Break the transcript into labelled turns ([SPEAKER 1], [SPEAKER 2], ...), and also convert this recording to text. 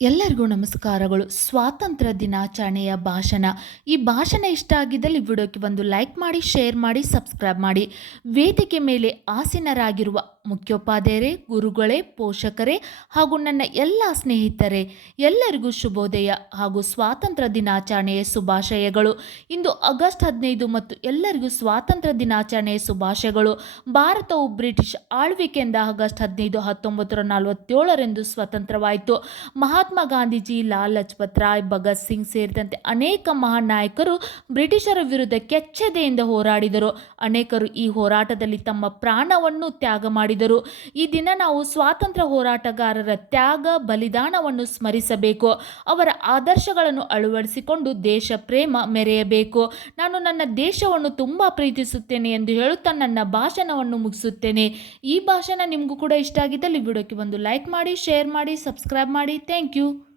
[SPEAKER 1] ಎಲ್ಲರಿಗೂ ನಮಸ್ಕಾರಗಳು. ಸ್ವಾತಂತ್ರ್ಯ ದಿನಾಚರಣೆಯ ಭಾಷಣ. ಈ ಭಾಷಣ ಇಷ್ಟ ಆಗಿದ್ದಲ್ಲಿ ವಿಡಿಯೋಕ್ಕೆ ಒಂದು ಲೈಕ್ ಮಾಡಿ, ಶೇರ್ ಮಾಡಿ, ಸಬ್ಸ್ಕ್ರೈಬ್ ಮಾಡಿ. ವೇದಿಕೆ ಮೇಲೆ ಆಸೀನರಾಗಿರುವ ಮುಖ್ಯೋಪಾಧ್ಯಾಯರೇ, ಗುರುಗಳೇ, ಪೋಷಕರೇ ಹಾಗೂ ನನ್ನ ಎಲ್ಲ ಸ್ನೇಹಿತರೇ, ಎಲ್ಲರಿಗೂ ಶುಭೋದಯ ಹಾಗೂ ಸ್ವಾತಂತ್ರ್ಯ ದಿನಾಚರಣೆಯ ಶುಭಾಶಯಗಳು. ಇಂದು ಆಗಸ್ಟ್ ಹದಿನೈದು ಮತ್ತು ಎಲ್ಲರಿಗೂ ಸ್ವಾತಂತ್ರ್ಯ ದಿನಾಚರಣೆಯ ಶುಭಾಶಯಗಳು. ಭಾರತವು ಬ್ರಿಟಿಷ್ ಆಳ್ವಿಕೆಯಿಂದ ಆಗಸ್ಟ್ ಹದಿನೈದು, ಹತ್ತೊಂಬತ್ತರ ನಲವತ್ತೇಳರಂದು ಸ್ವತಂತ್ರವಾಯಿತು. ಮಹಾತ್ಮ ಗಾಂಧೀಜಿ, ಲಾಲ್ ಲಜಪತ್ ರಾಯ್, ಭಗತ್ ಸಿಂಗ್ ಸೇರಿದಂತೆ ಅನೇಕ ಮಹಾನ್ ನಾಯಕರು ಬ್ರಿಟಿಷರ ವಿರುದ್ಧ ಕೆಚ್ಚೆದೆಯಿಂದ ಹೋರಾಡಿದರು. ಅನೇಕರು ಈ ಹೋರಾಟದಲ್ಲಿ ತಮ್ಮ ಪ್ರಾಣವನ್ನು ತ್ಯಾಗ ಮಾಡಿದರು. ಈ ದಿನ ನಾವು ಸ್ವಾತಂತ್ರ್ಯ ಹೋರಾಟಗಾರರ ತ್ಯಾಗ, ಬಲಿದಾನವನ್ನು ಸ್ಮರಿಸಬೇಕು. ಅವರ ಆದರ್ಶಗಳನ್ನು ಅಳವಡಿಸಿಕೊಂಡು ದೇಶ ಪ್ರೇಮ ಮೆರೆಯಬೇಕು. ನಾನು ನನ್ನ ದೇಶವನ್ನು ತುಂಬ ಪ್ರೀತಿಸುತ್ತೇನೆ ಎಂದು ಹೇಳುತ್ತಾ ನನ್ನ ಭಾಷಣವನ್ನು ಮುಗಿಸುತ್ತೇನೆ. ಈ ಭಾಷಣ ನಿಮಗೂ ಕೂಡ ಇಷ್ಟ ಆಗಿದ್ದಲ್ಲಿ ವಿಡಿಯೋಕ್ಕೆ ಒಂದು ಲೈಕ್ ಮಾಡಿ ಶೇರ್ ಮಾಡಿ ಸಬ್ಸ್ಕ್ರೈಬ್ ಮಾಡಿ. Thank you